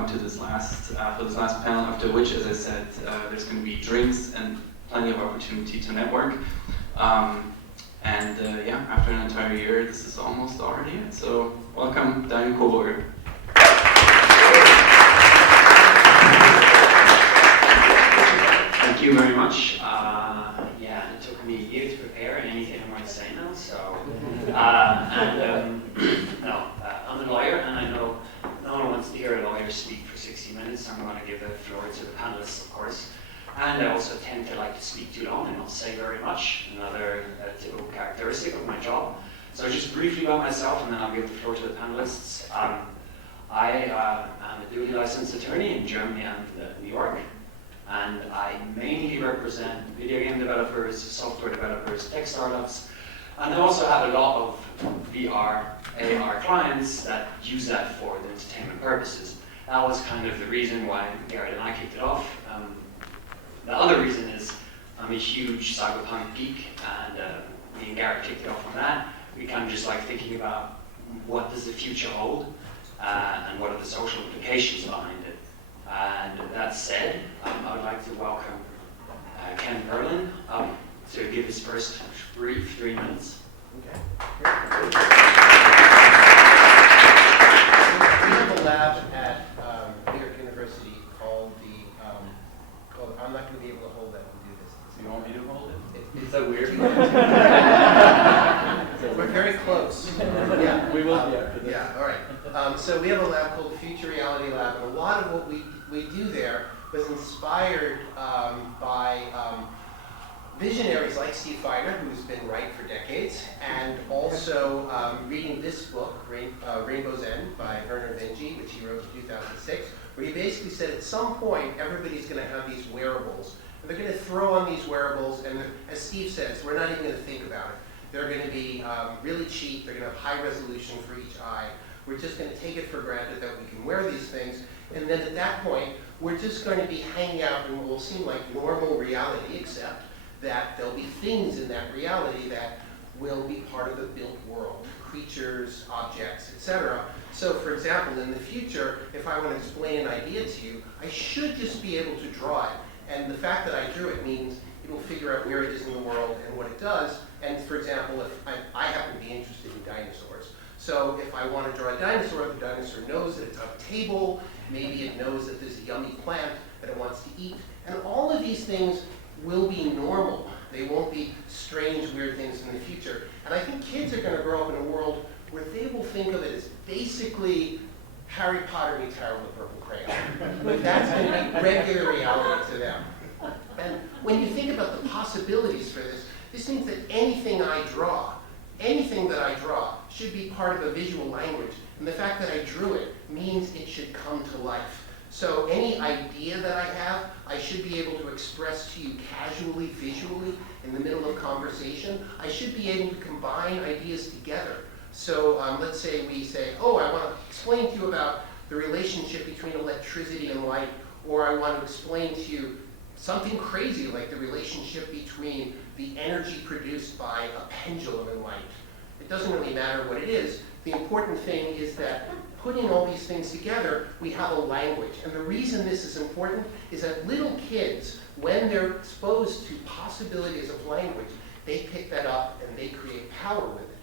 come to this last panel, after which, as I said, there's going to be drinks and plenty of opportunity to network. Yeah, after an entire year, this is almost already it. So welcome, Daniel Coburger. Thank you very much. Yeah, it took me a year to prepare anything I might say now. So, I'm a lawyer, and I know no one wants to hear a lawyer speak for 60 minutes. So I'm going to give the floor to the panelists, of course. And I also tend to like to speak too long and not say very much. Another typical characteristic of my job. So just briefly about myself, and then I'll give the floor to the panelists. I am a duly licensed attorney in Germany and New York. And I mainly represent video game developers, software developers, tech startups, and I also have a lot of VR, AR clients that use that for the entertainment purposes. That was kind of the reason why Garrett and I kicked it off. The other reason is I'm a huge cyberpunk geek, and me and Garrett kicked it off on that. We kind of just like thinking about what does the future hold, and what are the social implications behind it. And that said, I would like to welcome Ken Berlin up to give his first brief 3 minutes. Okay. We have a lab at New York University called I'm not going to be able to hold that and do this. So you want me to hold it? It's so weird. We're very close. Yeah. We will be after this. Yeah, all right. So we have a lab called the Future Reality Lab, and a lot of what we do there was inspired by visionaries like Steve Feiner, who's been right for decades, and also reading this book, Rainbow's End by Werner Vinge, which he wrote in 2006, where he basically said at some point everybody's going to have these wearables, and they're going to throw on these wearables, and as Steve says, we're not even going to think about it. They're going to be really cheap, they're going to have high resolution for each eye. We're just going to take it for granted that we can wear these things, and then at that point, we're just going to be hanging out in what will seem like normal reality, except that there'll be things in that reality that will be part of the built world, creatures, objects, etc. So for example, in the future, if I want to explain an idea to you, I should just be able to draw it. And the fact that I drew it means it will figure out where it is in the world and what it does. And for example, if I happen to be interested in dinosaurs. So if I want to draw a dinosaur, the dinosaur knows that it's on a table, maybe it knows that there's a yummy plant that it wants to eat. And all of these things will be normal. They won't be strange, weird things in the future. And I think kids are going to grow up in a world where they will think of it as basically Harry Potter meets Harold the Purple Crayon. That's going to be regular reality to them. And when you think about the possibilities for this, this means that anything that I draw should be part of a visual language. And the fact that I drew it means it should come to life. So any idea that I have, I should be able to express to you casually, visually, in the middle of conversation. I should be able to combine ideas together. So let's say we say, oh, I want to explain to you about the relationship between electricity and light, or I want to explain to you something crazy like the relationship between the energy produced by a pendulum and light. It doesn't really matter what it is. The important thing is that putting all these things together, we have a language. And the reason this is important is that little kids, when they're exposed to possibilities of language, they pick that up and they create power with it.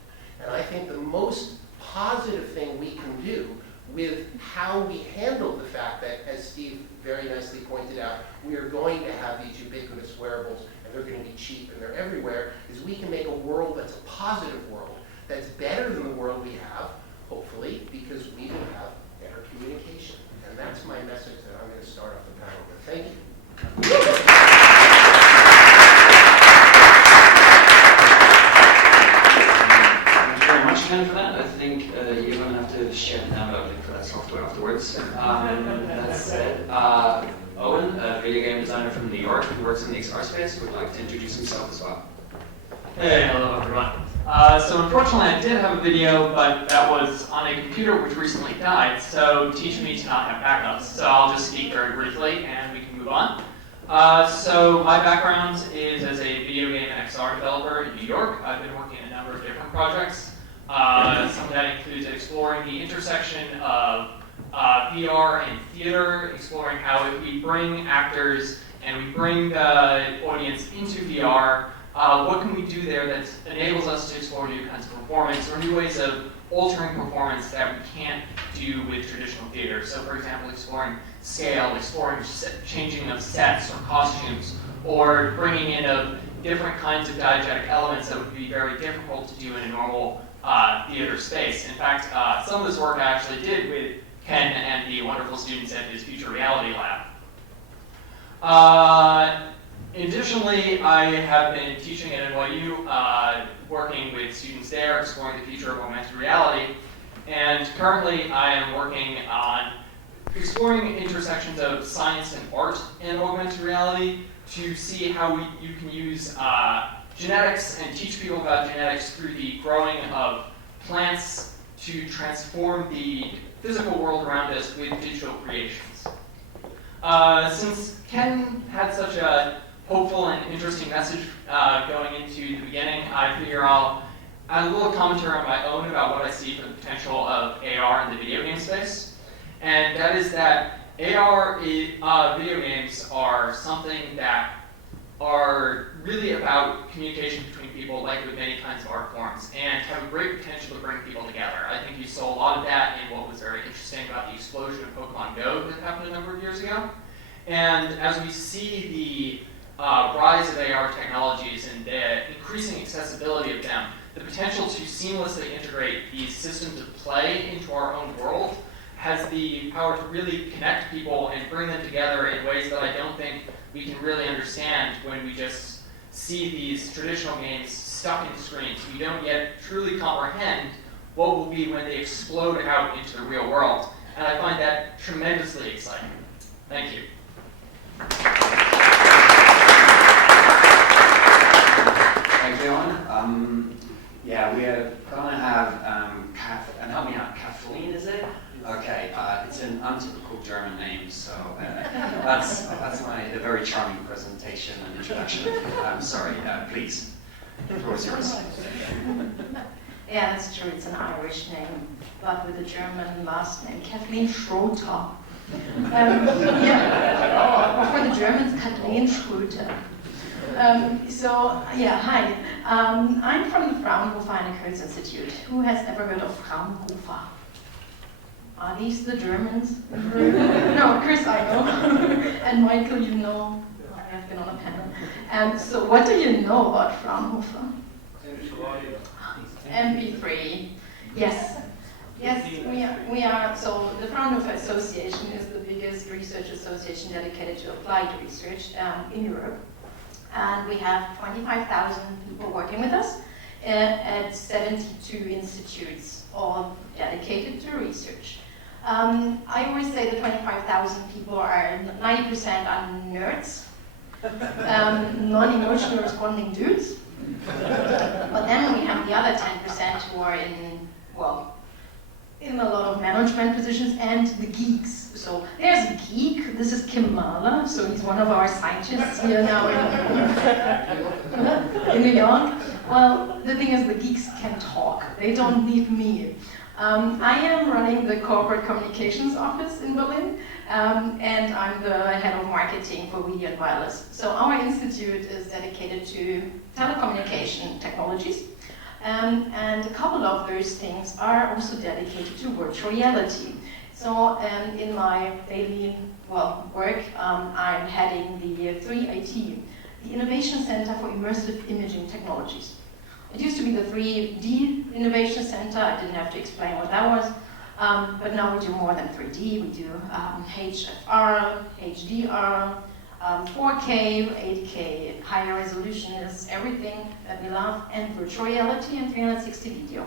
And I think the most positive thing we can do with how we handle the fact that, as Steve very nicely pointed out, we are going to have these ubiquitous wearables and they're going to be cheap and they're everywhere, is we can make a world that's a positive world, that's better than the world we have, hopefully, because we will have better communication. And that's my message that I'm going to start off the panel with. Thank you. Thank you very much, Ken, for that. I think you're going to have to share the download link for that software afterwards. That said, Owen, a video game designer from New York who works in the XR space, would like to introduce himself as well. Hey, hello everyone. So unfortunately I did have a video, but that was on a computer which recently died, so teach me to not have backups. So I'll just speak very briefly and we can move on. So my background is as a video game and XR developer in New York. I've been working on a number of different projects. Some of that includes exploring the intersection of VR in theater, exploring how if we bring actors and we bring the audience into VR, what can we do there that enables us to explore new kinds of performance or new ways of altering performance that we can't do with traditional theater. So for example, exploring scale, exploring changing of sets or costumes, or bringing in of different kinds of diegetic elements that would be very difficult to do in a normal theater space. In fact, some of this work I actually did with Ken and the wonderful students at his Future Reality Lab. Additionally, I have been teaching at NYU, working with students there, exploring the future of augmented reality. And currently, I am working on exploring intersections of science and art and augmented reality to see how you can use genetics and teach people about genetics through the growing of plants to transform the physical world around us with digital creations. Since Ken had such a hopeful and interesting message going into the beginning, I figure I'll add a little commentary on my own about what I see for the potential of AR in the video game space. And that is that AR video games are something that are really about communication between people, like with many kinds of art forms, and have a great potential to bring people together. I think you saw a lot of that in what was very interesting about the explosion of Pokemon Go that happened a number of years ago. And as we see the rise of AR technologies and the increasing accessibility of them, the potential to seamlessly integrate these systems of play into our own world has the power to really connect people and bring them together in ways that I don't think we can really understand when we just see these traditional games stuck in screens. We don't yet truly comprehend what will be when they explode out into the real world. And I find that tremendously exciting. Thank you. Thank you, Owen. Yeah, we are going to have, and help me out, Kathleen, is it? Okay, it's an untypical German name, so that's the very charming presentation and introduction. I'm sorry, please. The floor is yours. Yeah, that's true. It's an Irish name, but with a German last name, Kathleen Schroeter. For the Germans, Kathleen Schröter. Hi. I'm from the Fraunhofer Heinrich Institute. Who has ever heard of Fraunhofer? Are these the Germans? No, Chris, I know. And Michael, you know. I have been on a panel. So what do you know about Fraunhofer? MP3. Yes. Yes, we are. So the Fraunhofer Association is the biggest research association dedicated to applied research in Europe. And we have 25,000 people working with us at 72 institutes, all dedicated to research. I always say the 25,000 people are 90% are nerds, non-emotional responding dudes. But then we have the other 10% who are in a lot of management positions, and the geeks. So there's a geek. This is Kim Mahler. So he's one of our scientists here now in New York. Well, the thing is, the geeks can talk. They don't need me. I am running the corporate communications office in Berlin, and I'm the head of marketing for Video and Wireless. So our institute is dedicated to telecommunication technologies. And a couple of those things are also dedicated to virtual reality. So in my daily work, I'm heading the 3IT, the Innovation Center for Immersive Imaging Technologies. It used to be the 3D Innovation Center. I didn't have to explain what that was. But now we do more than 3D. We do HFR, HDR, 4K, 8K, higher resolution is everything that we love, and virtual reality and 360 video.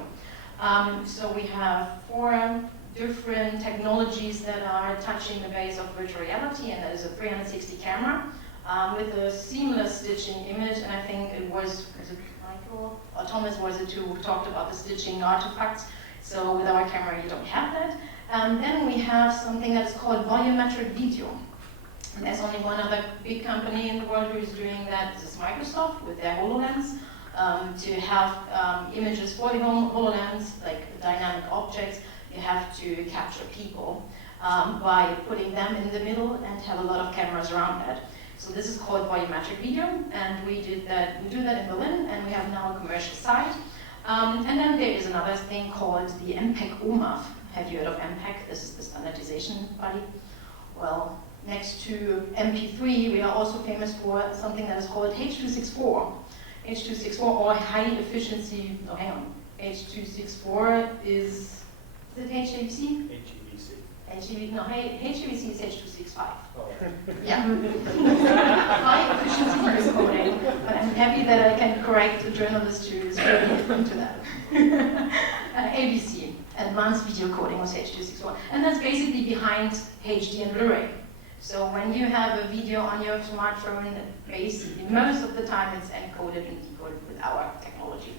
So we have 4 different technologies that are touching the base of virtual reality, and that is a 360 camera with a seamless stitching image, and I think it was it Michael or Thomas was it who talked about the stitching artifacts. So with our camera you don't have that. And then we have something that's called volumetric video. And there's only one other big company in the world who is doing that. This is Microsoft with their HoloLens. To have images for the HoloLens, like dynamic objects, you have to capture people. by putting them in the middle and have a lot of cameras around that. So this is called volumetric video, and we do that in Berlin, and we have now a commercial site. And then there is another thing called the MPEG OMAF. Have you heard of MPEG? This is the standardization body. Well, next to MP3, we are also famous for something that is called H.264. H.264 or high efficiency, no, hang on. H.264 is it HEVC? HEVC, no, HEVC is H.265. Oh. Yeah. High efficiency encoding, but I'm happy that I can correct a journalist who is really into that. ABC, advanced video coding, was H.264. And that's basically behind HD and Blu-ray. So when you have a video on your smartphone, basically most of the time it's encoded and decoded with our technology.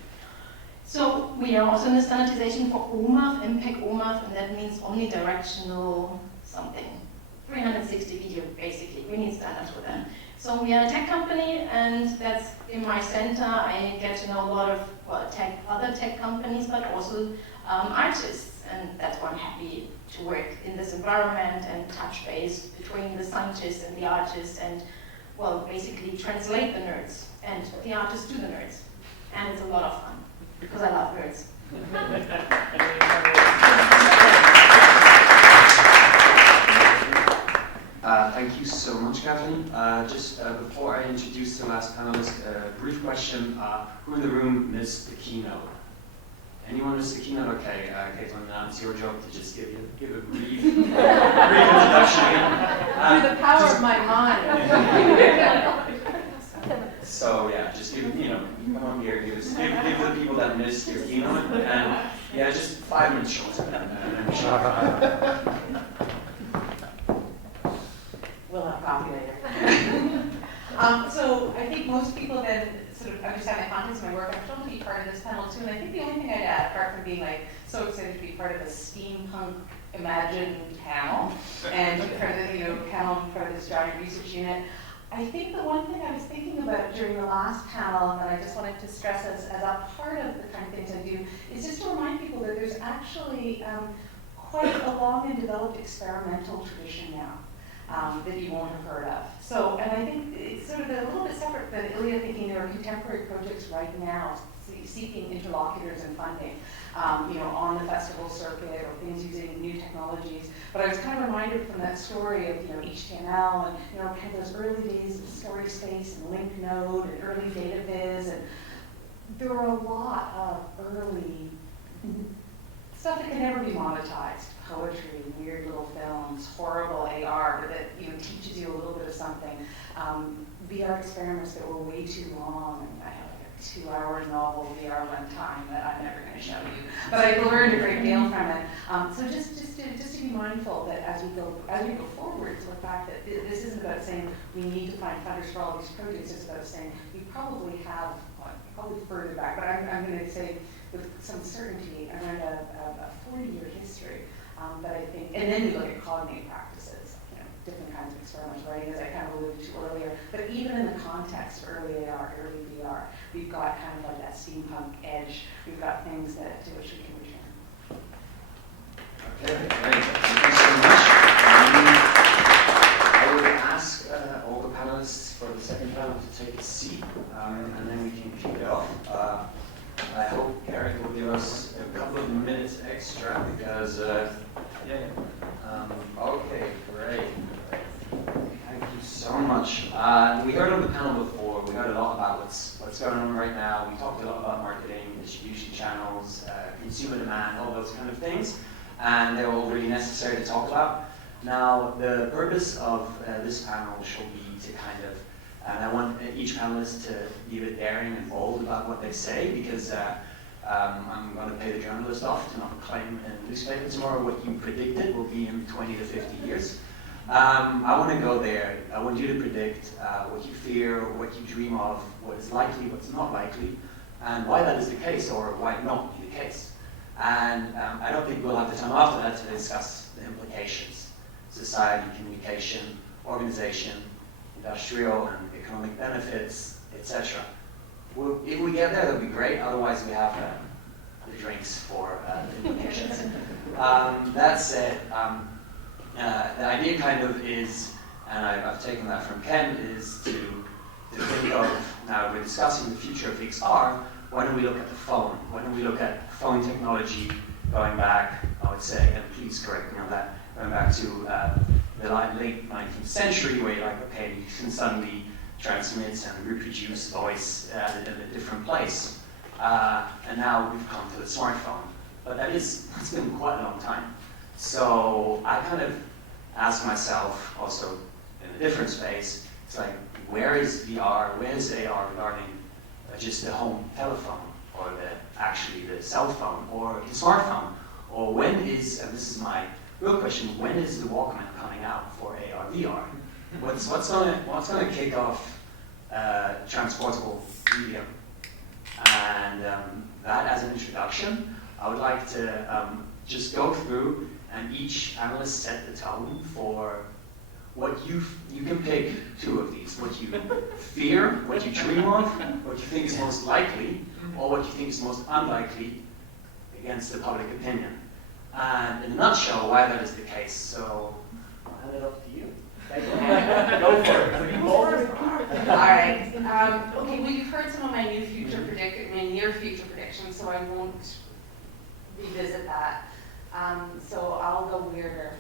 So we are also in the standardization for OMAF, MPEG OMAF, and that means omnidirectional something. 360 video, basically. We need standards for that. So we are a tech company, and that's in my center. I get to know a lot of other tech companies, but also artists, and that's why I'm happy to work in this environment and touch base between the scientists and the artists, and well, basically translate the nerds, and the artists do the nerds, and it's a lot of fun. Because I love nerds. Thank you so much, Kathleen. Just before I introduce the last panelist, a brief question. Who in the room missed the keynote? Anyone missed the keynote? Okay, Caitlin, it's your job to just give a brief introduction. Through the power of my mind. So yeah, just give, come on here, give the people that missed your keynote, and yeah, just 5 minutes short. We'll have coffee later. So I think most people then sort of understand the context of my work. I'm thrilled to be part of this panel too, and I think the only thing I'd add, apart from being like so excited to be part of a steampunk imagined panel, and part of the panel in front of this giant research unit, I think the one thing I was thinking about during the last panel, and that I just wanted to stress as a part of the kind of things I do, is just to remind people that there's actually quite a long and developed experimental tradition now that you won't have heard of. So, and I think it's sort of a little bit separate than ILIA thinking there are contemporary projects right now seeking interlocutors and funding, on the festival circuit or things using new technologies. But I was kind of reminded from that story of, HTML and, kind of those early days of story space and link node and early data viz. And there were a lot of early stuff that can never be monetized. Poetry, weird little films, horrible AR, but that teaches you a little bit of something. VR experiments that were way too long. I have like a 2-hour novel VR one time that I'm never going to show you, but I learned a great deal from it. So just to be mindful that as we go forward, to the fact that this isn't about saying we need to find funders for all these projects. It's about saying we probably have, probably further back, but I'm going to say with some certainty around a 40-year history. But I think, and then you look at cognate practices, different kinds of experimental writing, as I kind of alluded to earlier. But even in the context of early AR, early VR, we've got kind of like that steampunk edge. We've got things to which we can return. Okay, great. Thank you so much. I would ask all the panelists for the second panel to take a seat, and then we can kick it off. I hope Eric will give us a couple of minutes extra because, okay, great. Thank you so much. We heard on the panel before, we heard a lot about what's going on right now. We talked a lot about marketing, distribution channels, consumer demand, all those kind of things, and they're all really necessary to talk about. Now, the purpose of this panel shall be to kind of and I want each panelist to be a bit daring and bold about what they say, because I'm going to pay the journalist off to not claim in the newspaper tomorrow what you predicted will be in 20 to 50 years. I want to go there. I want you to predict what you fear, what you dream of, what is likely, what's not likely, and why that is the case or why it not be the case. And I don't think we'll have the time after that to discuss the implications: society, communication, organization, industrial and economic benefits, etc. If we get there, that'll be great. Otherwise, we have the drinks for the implications. That said, the idea kind of is, and I've taken that from Ken, is to think of, now we're discussing the future of XR, why don't we look at the phone? Why don't we look at phone technology going back, I would say, and please correct me on that, going back to the late 19th century, where you're like, okay, you can suddenly transmit and reproduce voice at a different place. And now we've come to the smartphone. But that's been quite a long time. So I kind of ask myself, also in a different space, it's like, where is VR, where is AR regarding just the home telephone, or actually the cell phone, or the smartphone? Or when is, and this is my real question, when is the Walkman coming out for AR, VR? What's gonna kick off transportable medium? And that as an introduction, I would like to just go through and each panelist set the tone for what you can pick two of these, what you fear, what you dream of, what you think is most likely, or what you think is most unlikely against the public opinion. And in a nutshell, why that is the case. So I'll hand it off to you. Go for it. All right. Okay. Well, you've heard some of my near future predictions, so I won't revisit that. So I'll go weirder.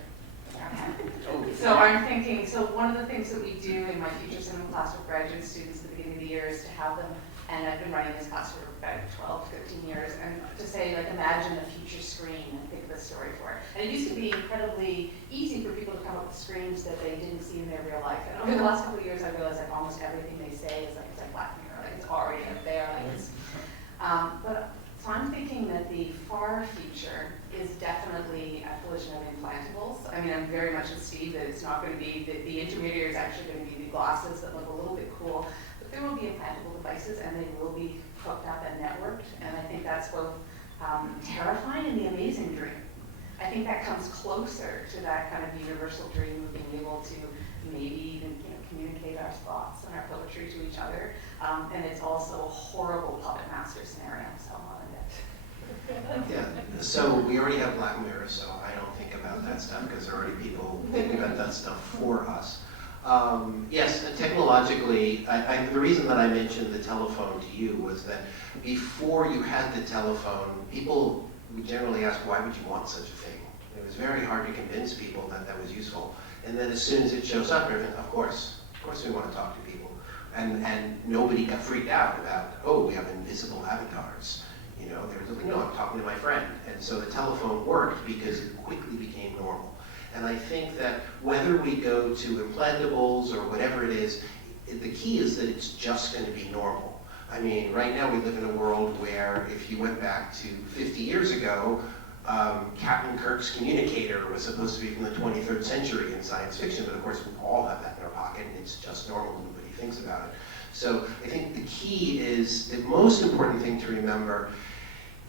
So I'm thinking. So one of the things that we do in my future cinema class with graduate students at the beginning of the year is to have them. And I've been running this class for about 12, 15 years, and to say, like, imagine a future screen and think of a story for it. And it used to be incredibly easy for people to come up with screens that they didn't see in their real life. And over the last couple of years, I realized like almost everything they say is like, it's like Black Mirror, like it's already up there, like it's. So I'm thinking that the far future is definitely a collision of implantables. I mean, I'm very much with Steve that it's not going to be, the intermediary is actually going to be the glasses that look a little bit cool. There will be implantable devices, and they will be hooked up and networked, and I think that's both terrifying and the amazing dream. I think that comes closer to that kind of universal dream of being able to maybe even communicate our thoughts and our poetry to each other, and it's also a horrible puppet master scenario, so I'm on it. Yeah, so we already have Black Mirror, so I don't think about that stuff because there are already people thinking about that stuff for us. Yes, technologically, the reason that I mentioned the telephone to you was that before you had the telephone, people would generally ask, why would you want such a thing? It was very hard to convince people that that was useful. And then as soon as it shows up, everything, of course we want to talk to people. And nobody got freaked out about, oh, we have invisible avatars. You know, they're like, no, I'm talking to my friend. And so the telephone worked because it quickly became normal. And I think that whether we go to implantables or whatever it is, the key is that it's just going to be normal. I mean, right now we live in a world where if you went back to 50 years ago, Captain Kirk's communicator was supposed to be from the 23rd century in science fiction, but of course we all have that in our pocket and it's just normal, nobody thinks about it. So I think the key is, the most important thing to remember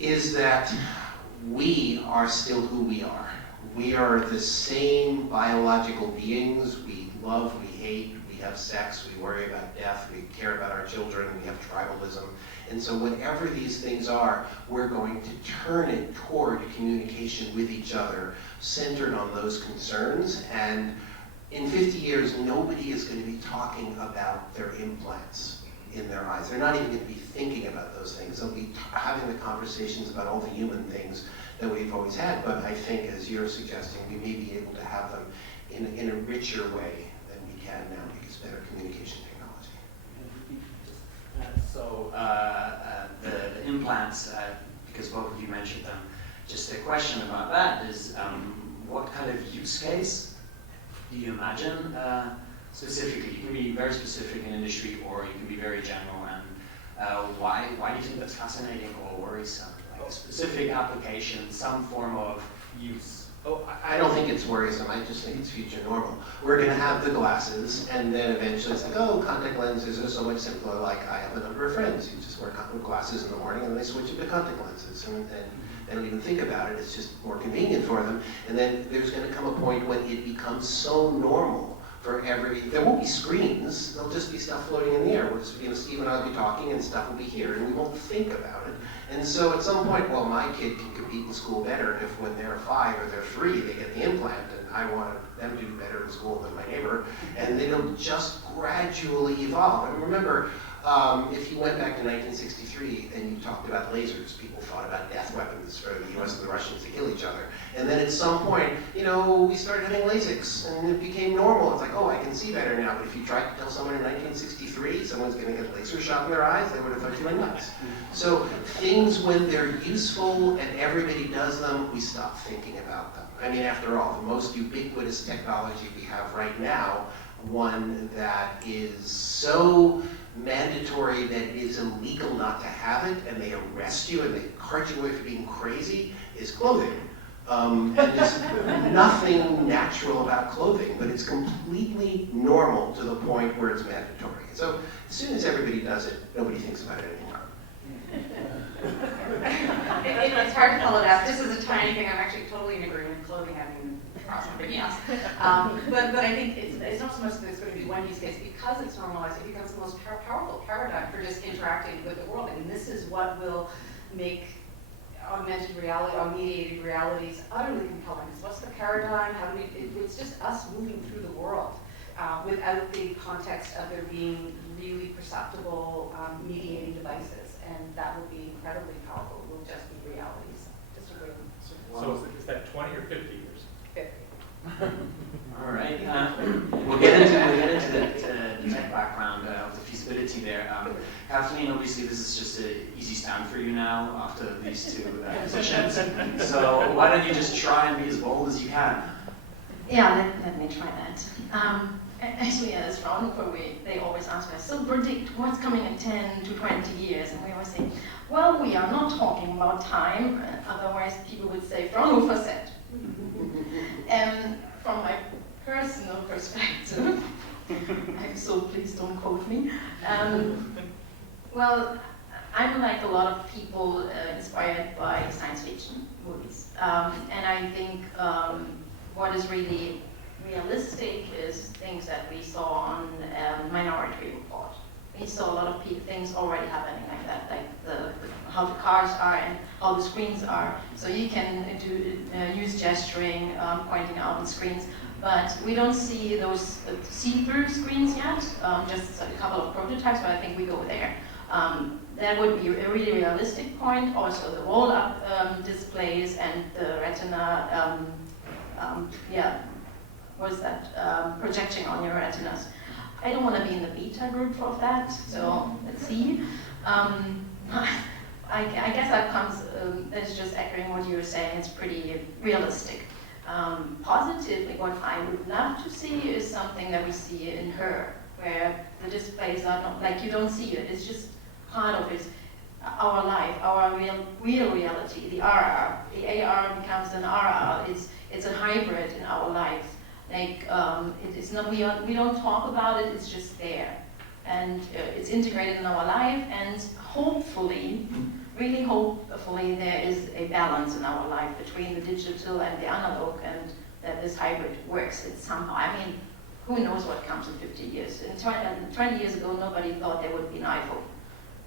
is that we are still who we are. We are the same biological beings. We love, we hate, we have sex, we worry about death, we care about our children, we have tribalism. And so whatever these things are, we're going to turn it toward communication with each other, centered on those concerns. And in 50 years, nobody is going to be talking about their implants in their eyes. They're not even going to be thinking about those things. They'll be having the conversations about all the human things that we've always had, but I think, as you're suggesting, we may be able to have them in a richer way than we can now because better communication technology. The implants, because both of you mentioned them, just a question about that is, what kind of use case do you imagine specifically? You can be very specific in industry, or you can be very general, and why do you think that's fascinating or worrisome? Like a specific application, some form of use. Oh, I don't think it's worrisome. I just think it's future normal. We're going to have the glasses, and then eventually it's like, oh, contact lenses are so much simpler. Like, I have a number of friends who just wear glasses in the morning, and they switch them to contact lenses, and they don't even think about it. It's just more convenient for them. And then there's going to come a point when it becomes so normal there won't be screens, there'll just be stuff floating in the air. We'll just, Steve and I will be talking and stuff will be here and we won't think about it. And so at some point, well, my kid can compete in school better if when they're 5 or they're 3, they get the implant, and I want them to do better in school than my neighbor, and it'll just gradually evolve. And remember, if you went back to 1963 and you talked about lasers, people thought about death weapons for the US and the Russians to kill each other. And then at some point, we started having LASIKs and it became normal. It's like, oh, I can see better now. But if you tried to tell someone in 1963 someone's going to get laser shot in their eyes, they would have thought you were nuts. So things, when they're useful and everybody does them, we stop thinking about them. I mean, after all, the most ubiquitous technology we have right now, one that is so mandatory that it is illegal not to have it, and they arrest you and they cart you away for being crazy, is clothing. And there's nothing natural about clothing, but it's completely normal to the point where it's mandatory. So as soon as everybody does it, nobody thinks about it anymore. It's hard to follow that. This is a tiny thing. I'm actually totally in agreement. Clothing, I mean, something else. But I think it's not so much that it's going to be one use case. Because it's normalized, it becomes the most powerful paradigm for just interacting with the world. And this is what will make augmented reality, or mediated realities utterly compelling. It's what's the paradigm? How do we? It's just us moving through the world without the context of there being really perceptible mediating devices, and that will be incredibly powerful. It will just be realities. Just a great. So is that 20 or 50 years? 50. All right. We'll get into the tech background of the feasibility there. Kathleen, obviously this is just an easy stand for you now after these two positions. So why don't you just try and be as bold as you can? Yeah, let me try that. Actually, as Fraunhofer, they always ask us, so predict what's coming in 10 to 20 years. And we always say, well, we are not talking about time. Otherwise, people would say, Fraunhofer said. From my personal perspective, so please don't quote me. Well, I'm like a lot of people inspired by science fiction movies. And I think what is really realistic is things that we saw on Minority Report. We saw a lot of things already happening like that, like how the cars are and how the screens are. So you can use gesturing, pointing out on screens, but we don't see those see-through screens yet, just a couple of prototypes, but I think we go there. That would be a really realistic point. Also the roll-up displays and the retina, projecting on your retinas. I don't want to be in the beta group of that, so let's see. I guess that comes, that's just echoing what you were saying, it's pretty realistic. Positively, what I would love to see is something that we see in Her, where the displays are not, like you don't see it, it's just part of it. Our life, our real reality, the RR. The AR becomes an RR, it's a hybrid in our life. Like, it's not, we don't talk about it, it's just there. And it's integrated in our life, and hopefully, really hopefully, there is a balance in our life between the digital and the analog, and that this hybrid works. It's somehow, I mean, who knows what comes in 50 years. And 20 years ago, nobody thought there would be an iPhone.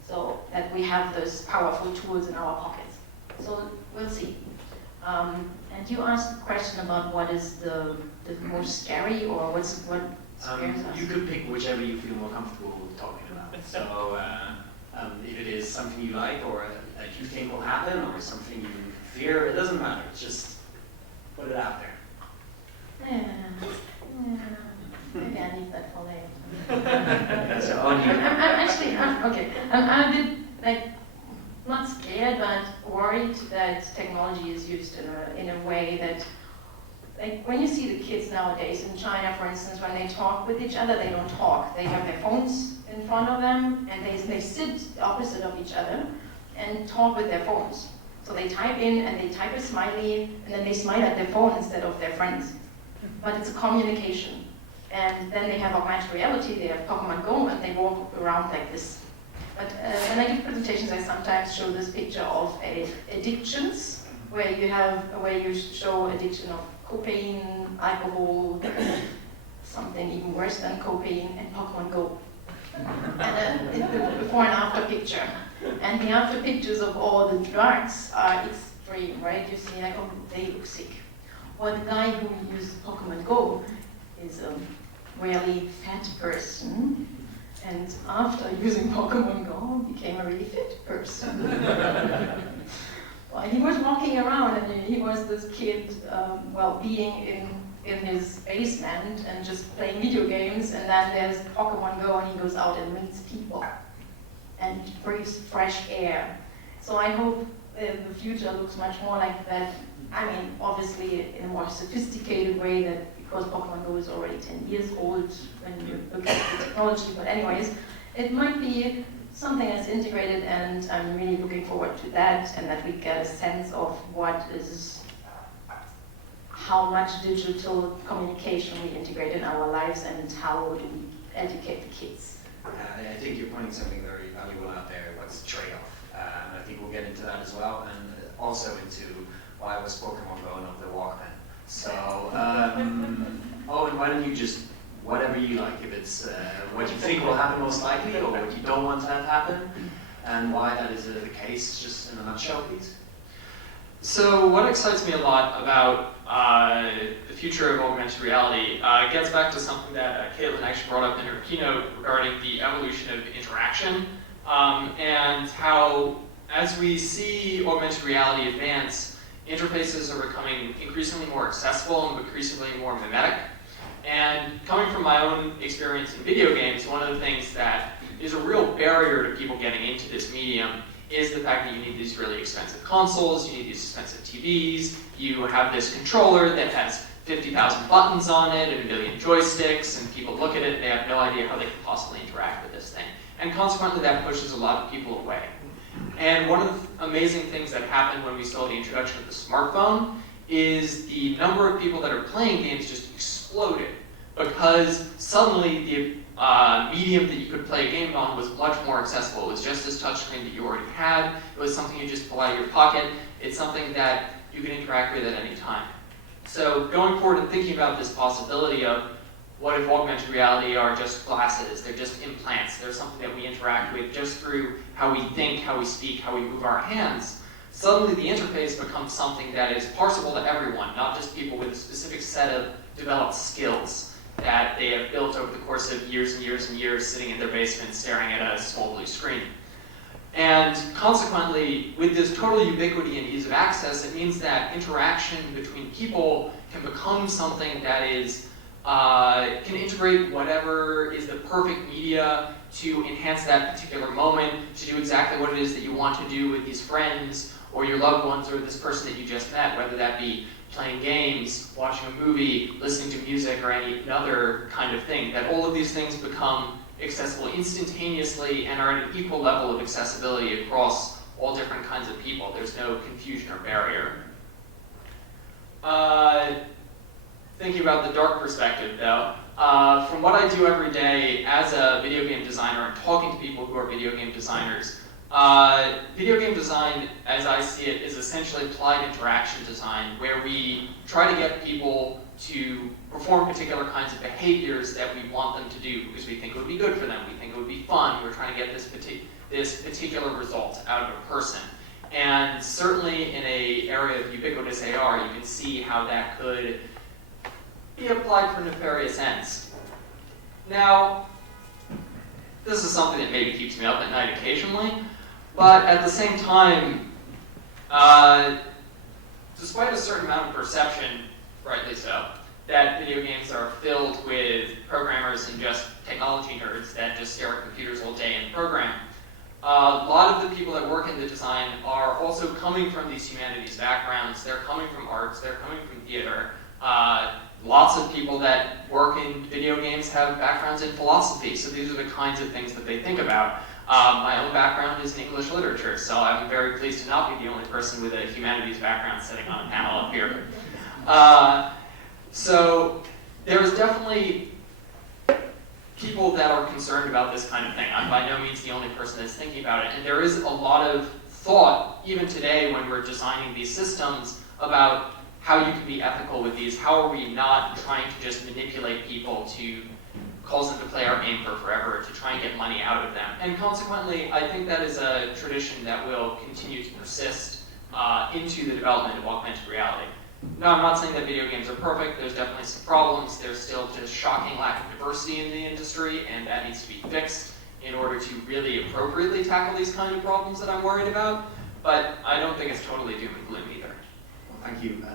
So that we have those powerful tools in our pockets. So we'll see. And you asked a question about what is the most scary, or what scares us? You could pick whichever you feel more comfortable talking about. So if it is something you like, or that you think will happen, or something you fear, it doesn't matter. Just put it out there. Maybe I need that for later. So on you. I'm a bit like not scared, but worried that technology is used in a way that, like when you see the kids nowadays in China, for instance, when they talk with each other, they don't talk. They have their phones in front of them, and they sit opposite of each other and talk with their phones. So they type in and they type a smiley, and then they smile at their phone instead of their friends. But it's a communication. And then they have augmented reality, they have Pokemon Go, and they walk around like this. But when I give presentations, I sometimes show this picture of addictions, where you show addiction of cocaine, alcohol, something even worse than cocaine, and Pokemon Go. And the before and after picture. And the after pictures of all the drugs are extreme, right? You see, like, oh, they look sick. Or the guy who used Pokemon Go is a really fat person, and after using Pokemon Go, became a really fit person. Well, he was walking around, and he was this kid, being in his basement and just playing video games, and then there's Pokemon Go, and he goes out and meets people and breathes fresh air. So I hope the future looks much more like that. I mean, obviously in a more sophisticated way, that because Pokemon Go is already 10 years old when you look at the technology, but anyways, it might be something that's integrated, and I'm really looking forward to that, and that we get a sense of how much digital communication we integrate in our lives, and how do we educate the kids. I think you're pointing something very valuable out there. What's the trade-off? And I think we'll get into that as well, and also into why was Pokemon Go not the Walkman. So, Owen, why don't you just, whatever you like, if it's what you think will happen most likely, or what you don't want to have happen, and why that is the case, just in a nutshell, please. So what excites me a lot about the future of augmented reality gets back to something that Caitlin actually brought up in her keynote regarding the evolution of interaction, and how, as we see augmented reality advance, interfaces are becoming increasingly more accessible and increasingly more mimetic. And coming from my own experience in video games, one of the things that is a real barrier to people getting into this medium is the fact that you need these really expensive consoles, you need these expensive TVs, you have this controller that has 50,000 buttons on it and a million joysticks, and people look at it and they have no idea how they can possibly interact with this thing. And consequently, that pushes a lot of people away. And one of the amazing things that happened when we saw the introduction of the smartphone is the number of people that are playing games just exploded, because suddenly the medium that you could play a game on was much more accessible. It was just this touchscreen that you already had. It was something you just pull out of your pocket. It's something that you can interact with at any time. So going forward and thinking about this possibility of what if augmented reality are just glasses, they're just implants, they're something that we interact with just through how we think, how we speak, how we move our hands, suddenly the interface becomes something that is parsable to everyone, not just people with a specific set of developed skills that they have built over the course of years and years and years sitting in their basement staring at a small blue screen. And consequently, with this total ubiquity and ease of access, it means that interaction between people can become something that is, can integrate whatever is the perfect media to enhance that particular moment, to do exactly what it is that you want to do with these friends or your loved ones or this person that you just met, whether that be playing games, watching a movie, listening to music, or any other kind of thing, that all of these things become accessible instantaneously and are at an equal level of accessibility across all different kinds of people. There's no confusion or barrier. Thinking about the dark perspective, though, from what I do every day as a video game designer and talking to people who are video game designers, video game design, as I see it, is essentially applied interaction design, where we try to get people to perform particular kinds of behaviors that we want them to do because we think it would be good for them, we think it would be fun, we're trying to get this particular result out of a person. And certainly in an area of ubiquitous AR, you can see how that could be applied for nefarious ends. Now, this is something that maybe keeps me up at night occasionally, but at the same time, despite a certain amount of perception, rightly so, that video games are filled with programmers and just technology nerds that just stare at computers all day and program, a lot of the people that work in the design are also coming from these humanities backgrounds. They're coming from arts, they're coming from theater. Lots of people that work in video games have backgrounds in philosophy, so these are the kinds of things that they think about. My own background is in English literature, so I'm very pleased to not be the only person with a humanities background sitting on a panel up here. So there's definitely people that are concerned about this kind of thing. I'm by no means the only person that's thinking about it, and there is a lot of thought, even today when we're designing these systems, about how you can be ethical with these. How are we not trying to just manipulate people to cause them to play our game for forever, to try and get money out of them? And consequently, I think that is a tradition that will continue to persist into the development of augmented reality. Now, I'm not saying that video games are perfect. There's definitely some problems. There's still just shocking lack of diversity in the industry, and that needs to be fixed in order to really appropriately tackle these kind of problems that I'm worried about. But I don't think it's totally doom and gloom either. Well, thank you.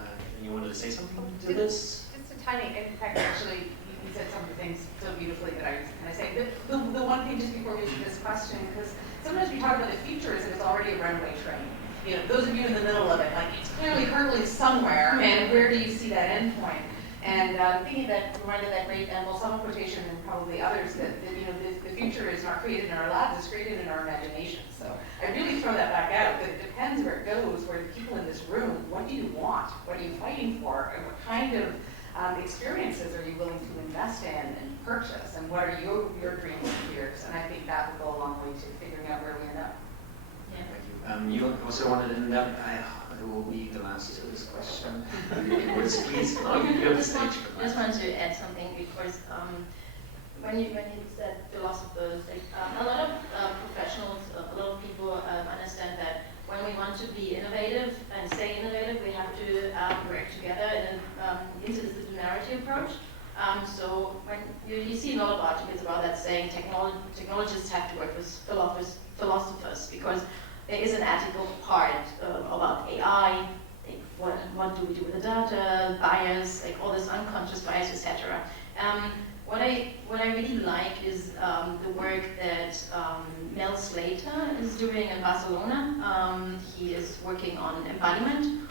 You wanted to say something to this? Just a tiny, in fact, actually, you said some of the things so beautifully that I was going to say. The one thing just before we leave this question, because sometimes we talk about the future as if it's already a runway train. You know, those of you in the middle of it, like it's clearly hurtling somewhere, and where do you see that end point? And thinking that, reminded that great Balsamo quotation, and probably others, that you know, the future is not created in our labs, it's created in our imagination. So I really throw that back out, that it depends where it goes, where the people in this room, what do you want? What are you fighting for? And what kind of experiences are you willing to invest in and purchase? And what are your dreams and fears? And I think that will go a long way to figuring out where we end up. Yeah. Thank you. You also wanted to know, I will be the last to this question. Please, you have the stage. I just wanted to add something because when you said philosophers, like, a lot of professionals, a lot of people understand that when we want to be innovative and stay innovative, we have to work together in an interdisciplinarity approach. So when you see a lot of articles about that saying technologists have to work with philosophers because there is an ethical part about AI, like what do we do with the data, bias, like all this unconscious bias, etc. What I really like is the work that Mel Slater is doing in Barcelona. He is working on embodiment.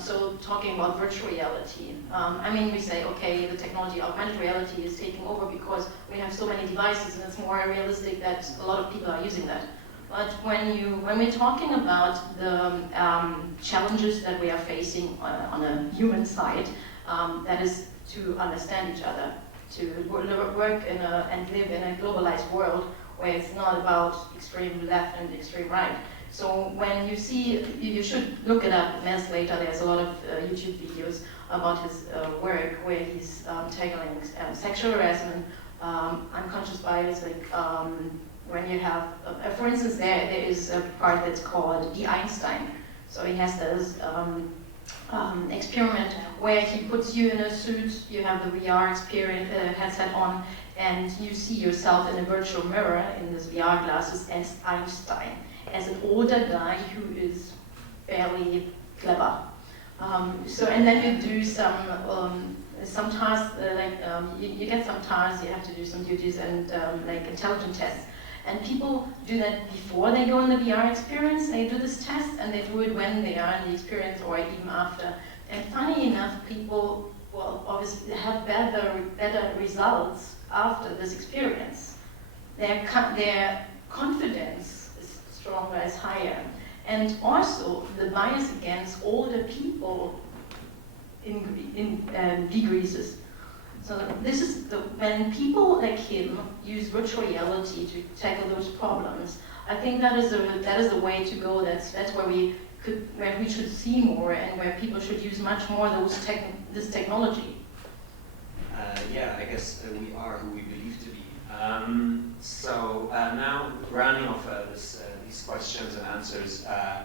So talking about virtual reality. I mean, we say, okay, the technology augmented reality is taking over because we have so many devices and it's more realistic that a lot of people are using that. But when we're talking about the challenges that we are facing on a human side, that is to understand each other, to work and live in a globalized world where it's not about extreme left and extreme right. So when you see, you should look it up. Mel Slater, there's a lot of YouTube videos about his work where he's tackling sexual harassment, unconscious bias, like when you have, for instance, there is a part that's called the Einstein. So he has this experiment where he puts you in a suit, you have the VR experience headset on, and you see yourself in a virtual mirror in this VR glasses as Einstein, as an older guy who is fairly clever. And then you do some tasks, you get some tasks, you have to do some duties and like intelligence tests. And people do that before they go in the VR experience. They do this test and they do it when they are in the experience or even after. And funny enough, people will obviously have better results after this experience. Their confidence is stronger, is higher. And also the bias against older people decreases. So this is when people like him use virtual reality to tackle those problems. I think that is the way to go. That's where we should see more and where people should use much more this technology. Yeah, I guess we are who we believe to be. Now rounding off these questions and answers, I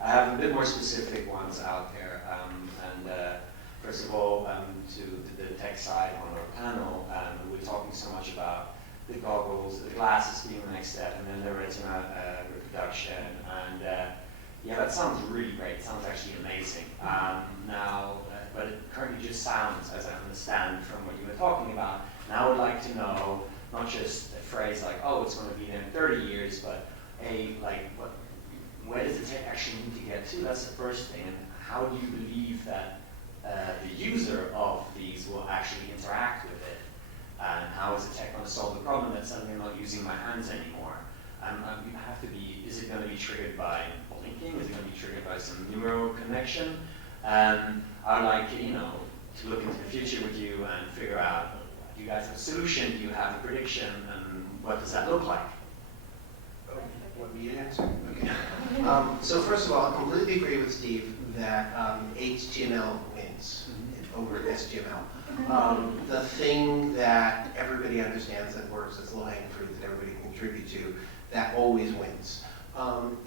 have a bit more specific ones out there. First of all, to the tech side on our panel, we're talking so much about the goggles, the glasses being the next step, and then the retina reproduction. And yeah, that sounds really great. It sounds actually amazing. But it currently just sounds, as I understand from what you were talking about. Now I would like to know not just a phrase like, oh, it's going to be there in 30 years, but where does the tech actually need to get to? That's the first thing. And how do you believe that the user of these will actually interact with it? And how is the tech going to solve the problem that suddenly I'm not using my hands anymore? Is it going to be triggered by blinking? Is it going to be triggered by some neural connection? I would like, to look into the future with you and figure out, do you guys have a solution? Do you have a prediction? And what does that look like? Want me to answer? Okay. So first of all, I completely agree with Steve that HTML wins. over at SGML. The thing that everybody understands that works, that's low-hanging fruit that everybody can contribute to, that always wins.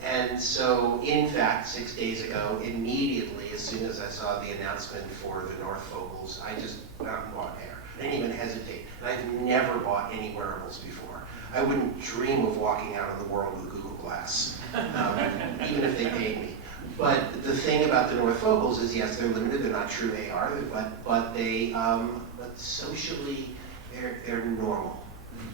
And so, in fact, 6 days ago, immediately, as soon as I saw the announcement for the North Focals, I just went out and bought a pair. I didn't even hesitate. And I've never bought any wearables before. I wouldn't dream of walking out in the world with Google Glass, even if they paid me. But the thing about the North Focals is, yes, they're limited. They're not true AR, but they, but socially, they're normal.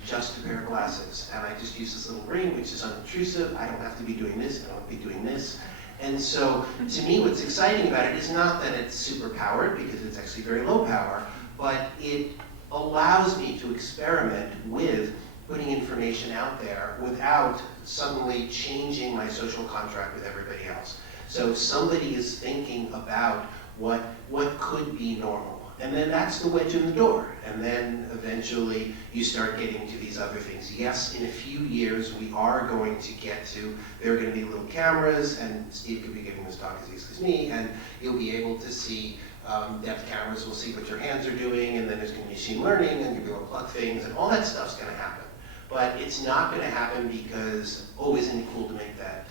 Just a pair of glasses, and I just use this little ring, which is unobtrusive. I don't have to be doing this. I don't have to be doing this. And so, to me, what's exciting about it is not that it's super powered, because it's actually very low power, but it allows me to experiment with putting information out there without suddenly changing my social contract with everybody else. So somebody is thinking about what could be normal. And then that's the wedge in the door. And then eventually you start getting to these other things. Yes, in a few years we are going to get to, there are going to be little cameras, and Steve could be giving this talk as easy as me, and you'll be able to see depth cameras will see what your hands are doing, and then there's going to be machine learning, and you'll be able to plug things, and all that stuff's going to happen. But it's not going to happen because, oh, isn't it cool to make that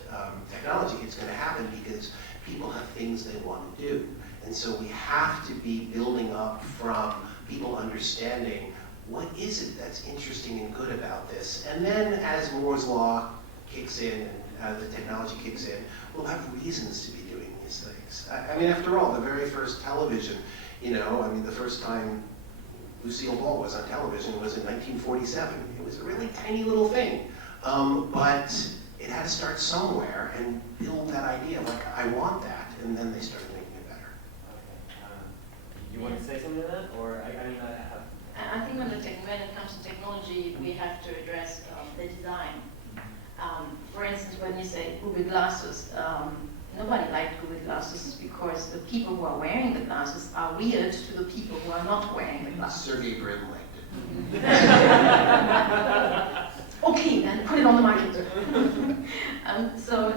technology? It's going to happen because people have things they want to do. And so we have to be building up from people understanding what is it that's interesting and good about this. And then as Moore's Law kicks in and the technology kicks in, we'll have reasons to be doing these things. I mean, after all, the very first television, you know, I mean, the first time Lucille Ball was on television was in 1947. It was a really tiny little thing. But it had to start somewhere and build that idea, like, I want that, and then they started making it better. You want to say something to that? Or, I mean, I think when it comes to technology, we have to address the design. For instance, when you say Google Glasses, nobody liked Google Glasses because the people who are wearing the glasses are weird to the people who are not wearing the glasses. Sergey Brin liked it. Okay, then put it on the market. So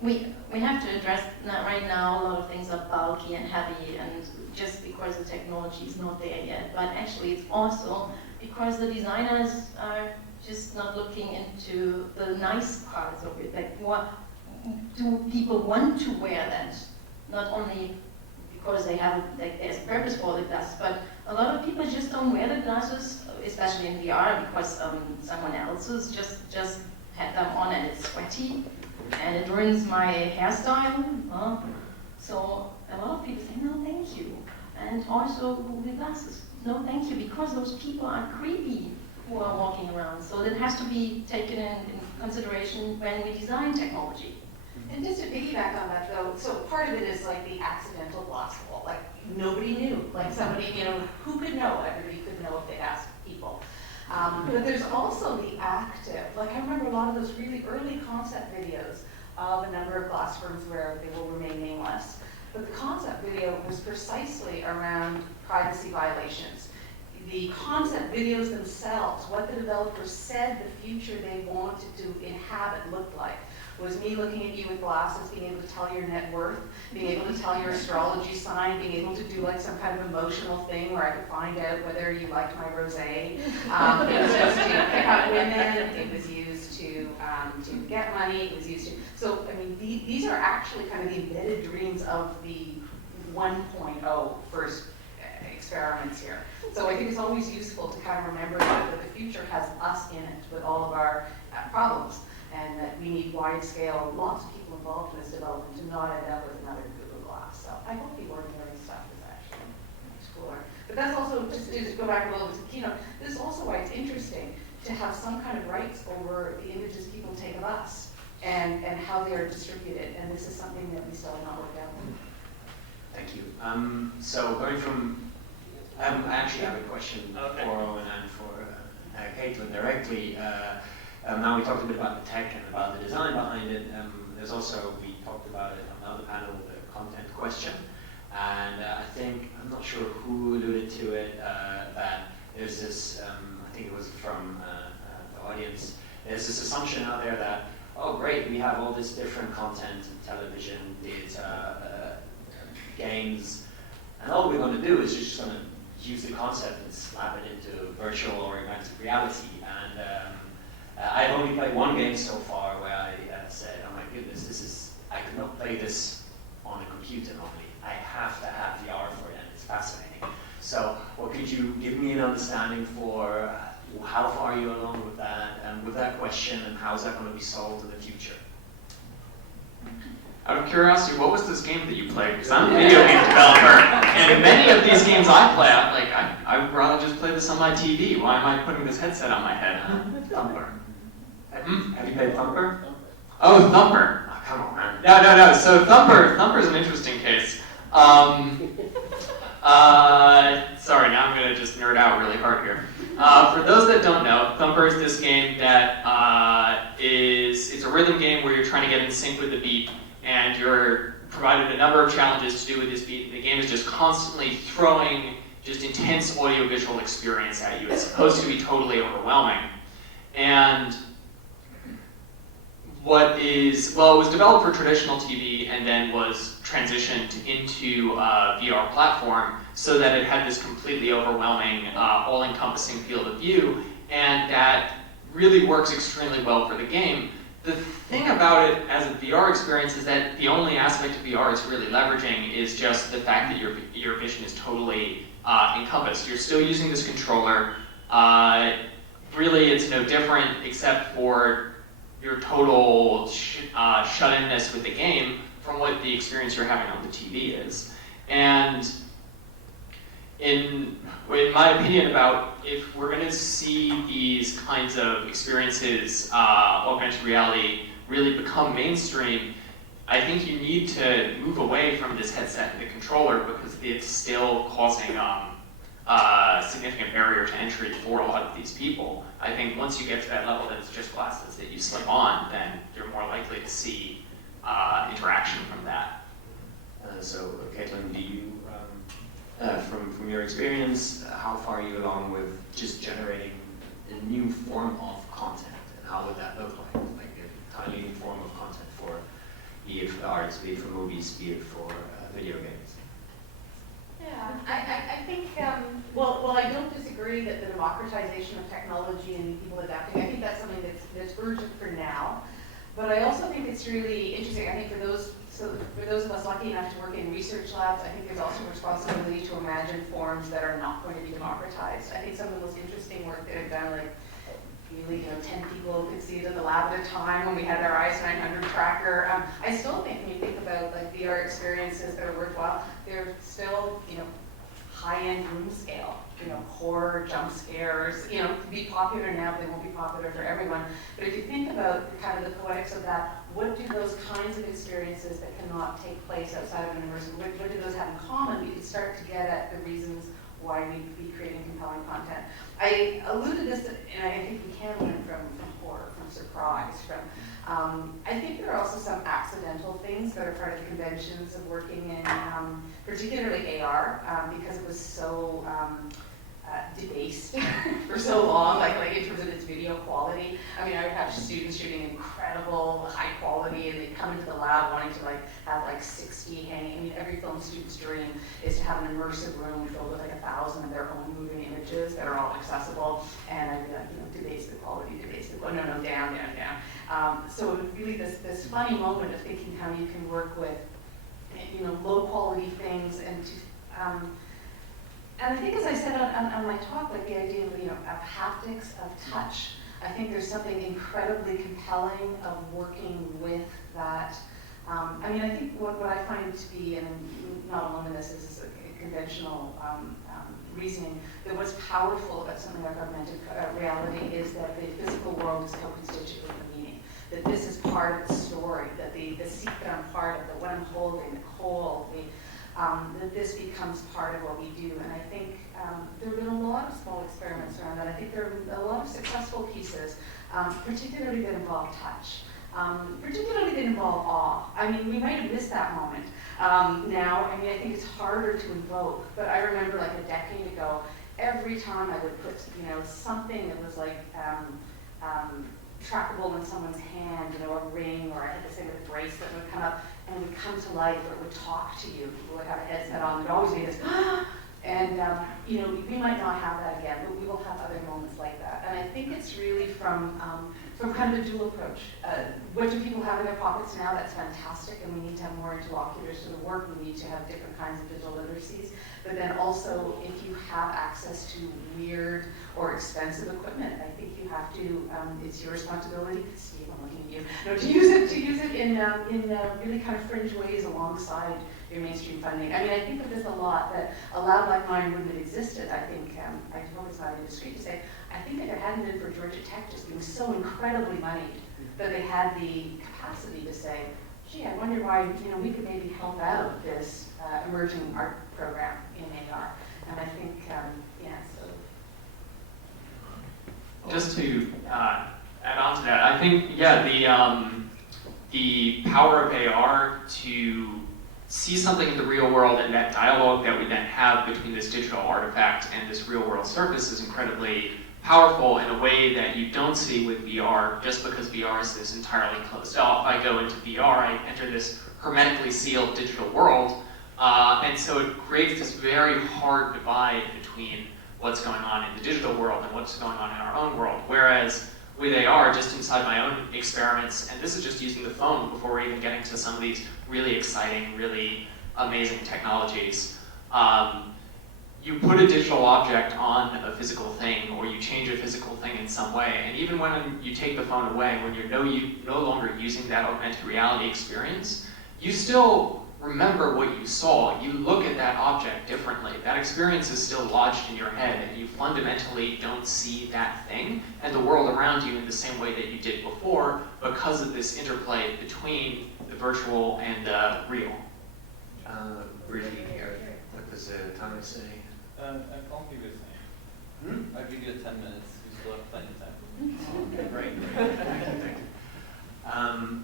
we have to address that right now. A lot of things are bulky and heavy, and just because the technology is not there yet. But actually, it's also because the designers are just not looking into the nice parts of it. Like, what do people want to wear that? Not only because they have, like, there's a purpose for the glasses, but a lot of people just don't wear the glasses, especially in VR, because someone else's just had them on and it's sweaty and it ruins my hairstyle. So a lot of people say, no, thank you. And also Google Glasses, no, thank you, because those people are creepy who are walking around. So that has to be taken in consideration when we design technology. And just to piggyback on that though, so part of it is like the accidental glass wall. Like nobody knew. Like somebody, you know, who could know? Everybody could know if they asked people. But there's also the active. Like I remember a lot of those really early concept videos of a number of glass rooms where they will remain nameless. But the concept video was precisely around privacy violations. The concept videos themselves, what the developers said the future they wanted to inhabit looked like, was me looking at you with glasses, being able to tell your net worth, being able to tell your astrology sign, being able to do like some kind of emotional thing where I could find out whether you liked my rosé. It was used to pick up women, it was used to get money, it was used to, so I mean, these are actually kind of the embedded dreams of the 1.0 first experiments here. So I think it's always useful to kind of remember that the future has us in it with all of our problems, and that we need wide scale, lots of people involved in this development to not end up with another Google Glass. So I hope the ordinary stuff is actually much cooler. But that's also, just to go back a little bit to the keynote, this is also why it's interesting to have some kind of rights over the images people take of us and how they are distributed. And this is something that we still have not worked out. Thank you. So going from, I actually have a question for Owen and for Caitlin directly. Now we talked a bit about the tech and about the design behind it. There's also, we talked about it on the other panel, the content question. And I think, I'm not sure who alluded to it, that there's this, I think it was from the audience, there's this assumption out there that, oh great, we have all this different content, television, data, games, and all we're going to do is you're just going to use the concept and slap it into virtual or augmented reality. And I've only played one game so far where I said, oh my goodness, I could not play this on a computer normally. I have to have VR for it, and it's fascinating. So, well, could you give me an understanding for how far are you along with that question, and how is that going to be solved in the future? Out of curiosity, what was this game that you played? Because I'm a video game developer, and many of these games I play, I would rather just play this on my TV. Why am I putting this headset on my head? Thumper. Have you played Thumper? Oh, Thumper. Oh, come on, man. No. So Thumper's an interesting case. Sorry, now I'm gonna just nerd out really hard here. For those that don't know, Thumper is this game that it's a rhythm game where you're trying to get in sync with the beat, and you're provided a number of challenges to do with this beat. The game is just constantly throwing just intense audio-visual experience at you. It's supposed to be totally overwhelming. And it was developed for traditional TV and then was transitioned into a VR platform so that it had this completely overwhelming, all-encompassing field of view, and that really works extremely well for the game. The thing about it as a VR experience is that the only aspect of VR it's really leveraging is just the fact that your vision is totally encompassed. You're still using this controller. Really, it's no different except for your total shut-inness with the game from what the experience you're having on the TV is. And in my opinion about if we're going to see these kinds of experiences, augmented reality, really become mainstream, I think you need to move away from this headset and the controller because it's still causing a significant barrier to entry for a lot of these people. I think once you get to that level that it's just glasses that you slip on, then you're more likely to see interaction from that. So, Caitlin, do you, from your experience, how far are you along with just generating a new form of content, and how would that look like a entirely new form of content for, be it for arts, be it for movies, be it for video games? Yeah, I think, well, I don't disagree that the democratization of technology and people adapting, I think that's something that's urgent for now. But I also think it's really interesting, I think for those of us lucky enough to work in research labs, I think there's also a responsibility to imagine forms that are not going to be democratized. I think some of the most interesting work that I've done, like really, 10 people could see it in the lab at a time when we had our IS-900 tracker. I still think when you think about like VR experiences that are worthwhile, they're still, high-end room scale, horror, jump scares, to be popular now, they won't be popular for everyone. But if you think about kind of the poetics of that, what do those kinds of experiences that cannot take place outside of an immersive, what do those have in common? We can start to get at the reasons why we'd be creating compelling content. I alluded this, and I think we can learn from horror, from surprise, I think there are also some accidental things that are part of the conventions of working in, particularly AR, because it was so debased for so long, like in terms of its video quality. I mean, I would have students shooting incredible high quality, and they'd come into the lab wanting to have 60 hanging. I mean, every film student's dream is to have an immersive room filled with 1,000 of their own moving images that are all accessible. And I'd be like, debase the quality, no, down. So it was really this funny moment of thinking how you can work with, low quality things and I think, as I said on my talk, the idea of haptics, of touch, I think there's something incredibly compelling of working with that. I think what I find to be, and I'm not alone in this, is a conventional reasoning, that what's powerful about something like augmented reality is that the physical world is co-constituent with the meaning. That this is part of the story, that the seat that I'm part of, that what I'm holding, the cold, that this becomes part of what we do. And I think there have been a lot of small experiments around that. I think there are a lot of successful pieces, particularly that involve touch, particularly that involve awe. I mean, we might have missed that moment now. I mean, I think it's harder to invoke, but I remember a decade ago, every time I would put, something that was trackable in someone's hand, a ring, or I had this thing with a bracelet would come up and it would come to life, or it would talk to you. People would have a headset on, there'd always be this, And you know, we might not have that again, but we will have other moments like that. And I think it's really from kind of a dual approach. What do people have in their pockets now? That's fantastic, and we need to have more interlocutors to the work. We need to have different kinds of digital literacies. But then also, if you have access to weird or expensive equipment, I think you have to. It's your responsibility, Steve. I'm looking at you. No, to use it in really kind of fringe ways alongside your mainstream funding. I mean, I think that there's a lot that a lab like mine wouldn't have existed. I think, I hope it's not indiscreet to say, I think if it hadn't been for Georgia Tech just being so incredibly moneyed, that they had the capacity to say, gee, I wonder why, you know, we could maybe help out this emerging art program in AR. And I think, yeah, so. Just to add on to that, I think, yeah, the power of AR to see something in the real world and that dialogue that we then have between this digital artifact and this real world surface is incredibly powerful in a way that you don't see with VR, just because VR is this entirely closed off. I go into VR, I enter this hermetically sealed digital world, and so it creates this very hard divide between what's going on in the digital world and what's going on in our own world. Whereas with AR, just inside my own experiments, and this is just using the phone before we're even getting to some of these really exciting, really amazing technologies. You put a digital object on a physical thing, or you change a physical thing in some way, and even when you take the phone away, when you're no longer using that augmented reality experience, you still remember what you saw. You look at that object differently. That experience is still lodged in your head, and you fundamentally don't see that thing and the world around you in the same way that you did before, because of this interplay between the virtual and the real. Briefly, Eric, what does Thomas say? I can't give you a time. I'll give you 10 minutes. We still have plenty of time. Okay, great.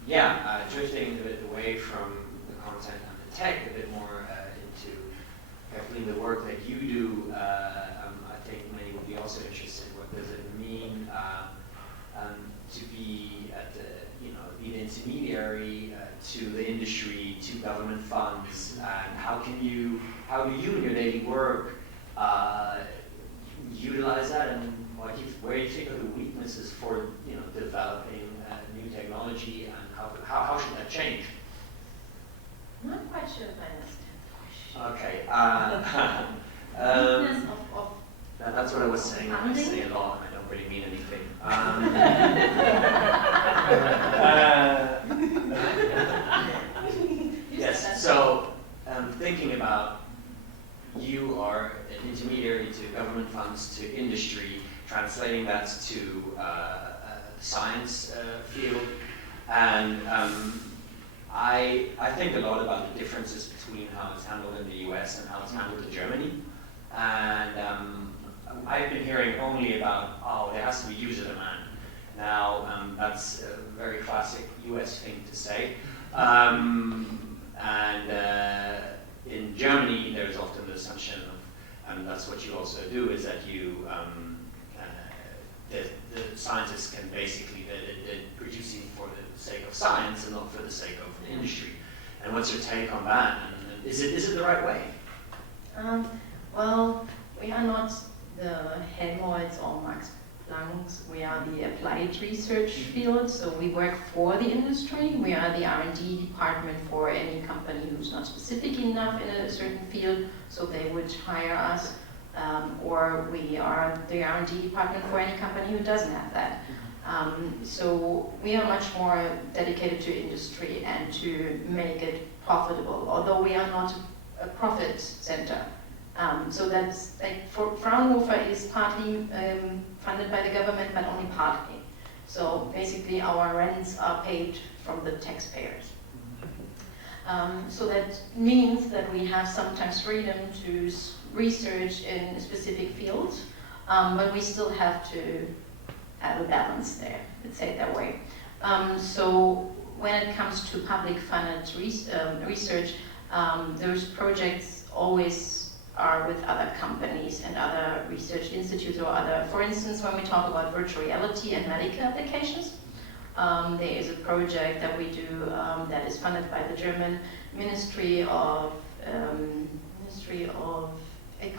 Yeah, drifting a bit away from the content and the tech, a bit more into Kathleen, the work that you do. I think many would be also interested. What does it mean to be at be the intermediary to the industry, to government funds, and how do you in your daily work utilize that, and where do you think are the weaknesses for developing new technology, and how should that change? I'm not quite sure if I understand the question. Okay. Weakness of That's what I was saying. I say a lot, and I don't really mean anything. Yes. So, thinking about you are an intermediary to government funds, to industry, translating that to science field, and I think a lot about the differences between how it's handled in the US and how it's handled in Germany. And I've been hearing only about, there has to be user demand. Now, that's a very classic US thing to say. In Germany, there's often the assumption of, and that's what you also do, is that the scientists can basically, they're producing for the sake of science and not for the sake of the industry. And what's your take on that? And is it the right way? Well, we are not the Helmholtz or Max Planck's. We are the applied research field, so we work for the industry. We are the R&D department for any company who's not specific enough in a certain field, so they would hire us. Or we are the R&D department for any company who doesn't have that. So we are much more dedicated to industry and to make it profitable, although we are not a profit center. So that's like, Fraunhofer is partly funded by the government, but only partly. So basically our rents are paid from the taxpayers. So that means that we have sometimes freedom to research in specific fields, but we still have to have a balance there, let's say it that way. So when it comes to public funded research, those projects always are with other companies and other research institutes or other, for instance, when we talk about virtual reality and medical applications, there is a project that we do that is funded by the German Ministry of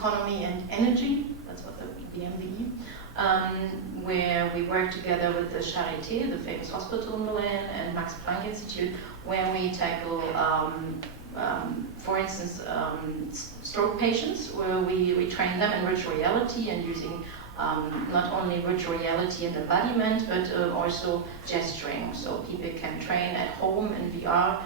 Economy and Energy, that's what the BMWE, where we work together with the Charité, the famous hospital in Berlin, and Max Planck Institute, where we tackle, for instance, stroke patients, where we train them in virtual reality and using not only virtual reality and embodiment, but also gesturing. So people can train at home in VR,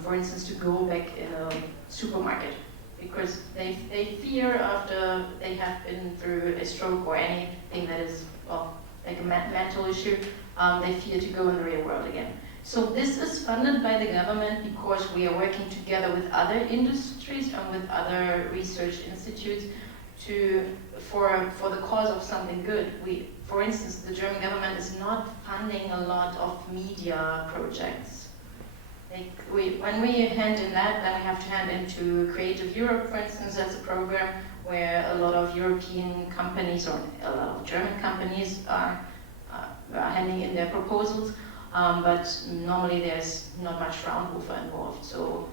for instance, to go back in a supermarket, because they fear after they have been through a stroke or anything that is, well, like a mental issue, they fear to go in the real world again. So this is funded by the government because we are working together with other industries and with other research institutes for the cause of something good. For instance, the German government is not funding a lot of media projects. When we hand in that, then we have to hand into Creative Europe, for instance. That's a program where a lot of European companies or a lot of German companies are handing in their proposals, but normally there's not much Fraunhofer involved, so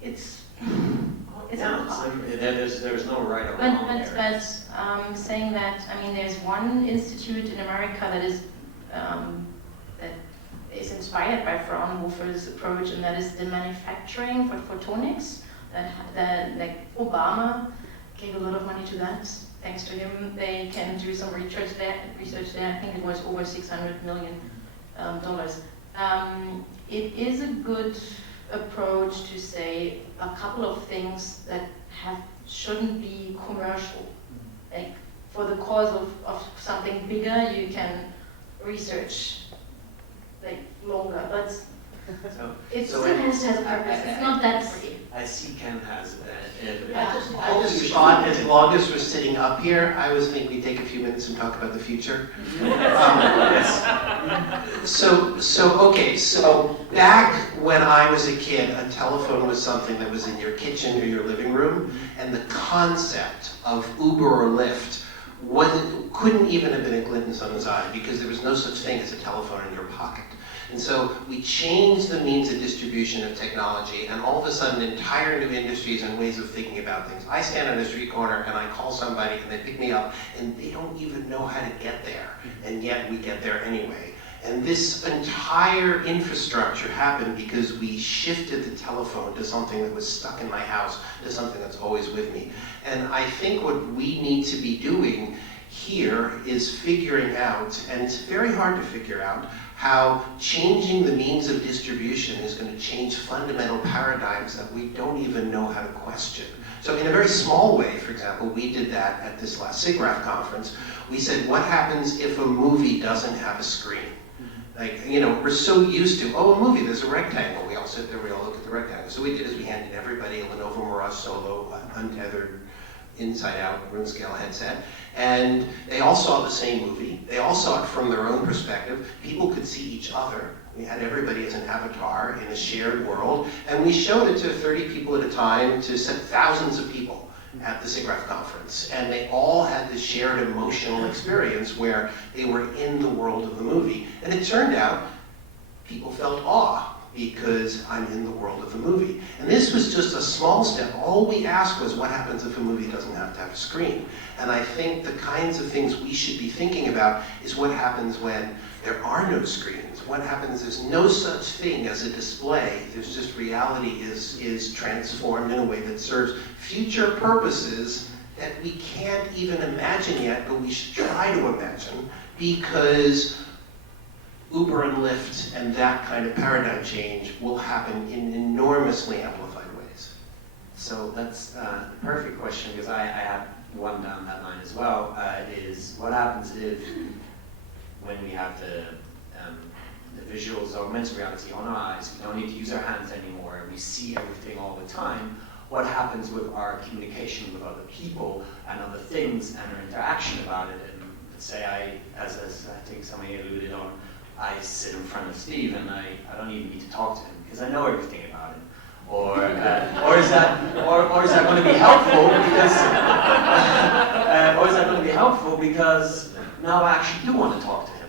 it's hard. There's no right or wrong But there. saying that, I mean, there's one institute in America that is inspired by Fraunhofer's approach, and that is the manufacturing for photonics. That like Obama gave a lot of money to that. Thanks to him, they can do some research there. I think it was over $600 million. It is a good approach to say a couple of things that shouldn't be commercial. Like for the cause of something bigger, you can research like longer, but it still has to have a purpose. It's not that free. I see Ken has I just thought, as long as we're sitting up here, I was thinking we'd take a few minutes and talk about the future. So back when I was a kid, a telephone was something that was in your kitchen or your living room, and the concept of Uber or Lyft couldn't even have been a glint in someone's eye, because there was no such thing as a telephone in your pocket. And so we changed the means of distribution of technology, and all of a sudden entire new industries and ways of thinking about things. I stand on a street corner and I call somebody and they pick me up and they don't even know how to get there, and yet we get there anyway. And this entire infrastructure happened because we shifted the telephone to something that was stuck in my house, to something that's always with me. And I think what we need to be doing here is figuring out, and it's very hard to figure out, how changing the means of distribution is going to change fundamental paradigms that we don't even know how to question. So in a very small way, for example, we did that at this last SIGGRAPH conference. We said, what happens if a movie doesn't have a screen? Like, you know, we're so used to, oh, a movie, there's a rectangle. We all sit there, we all look at the rectangle. So what we did is we handed everybody a Lenovo Mirage Solo, untethered, inside-out, room scale headset, and they all saw the same movie. They all saw it from their own perspective. People could see each other. We had everybody as an avatar in a shared world, and we showed it to 30 people at a time to thousands of people at the SIGGRAPH conference, and they all had this shared emotional experience where they were in the world of the movie. And it turned out people felt awe, because I'm in the world of the movie. And this was just a small step. All we asked was, what happens if a movie doesn't have to have a screen? And I think the kinds of things we should be thinking about is what happens when there are no screens. What happens, there's no such thing as a display. There's just reality is transformed in a way that serves future purposes that we can't even imagine yet, but we should try to imagine, because Uber and Lyft and that kind of paradigm change will happen in enormously amplified ways. So that's a perfect question, because I have one down that line as well, is what happens if, when we have the visuals, augmented reality on our eyes, we don't need to use our hands anymore, we see everything all the time, what happens with our communication with other people and other things and our interaction about it? And let's say as I think somebody alluded on, I sit in front of Steve and I don't even need to talk to him because I know everything about him. Or is that going to be helpful because or is that going to be helpful because now I actually do want to talk to him?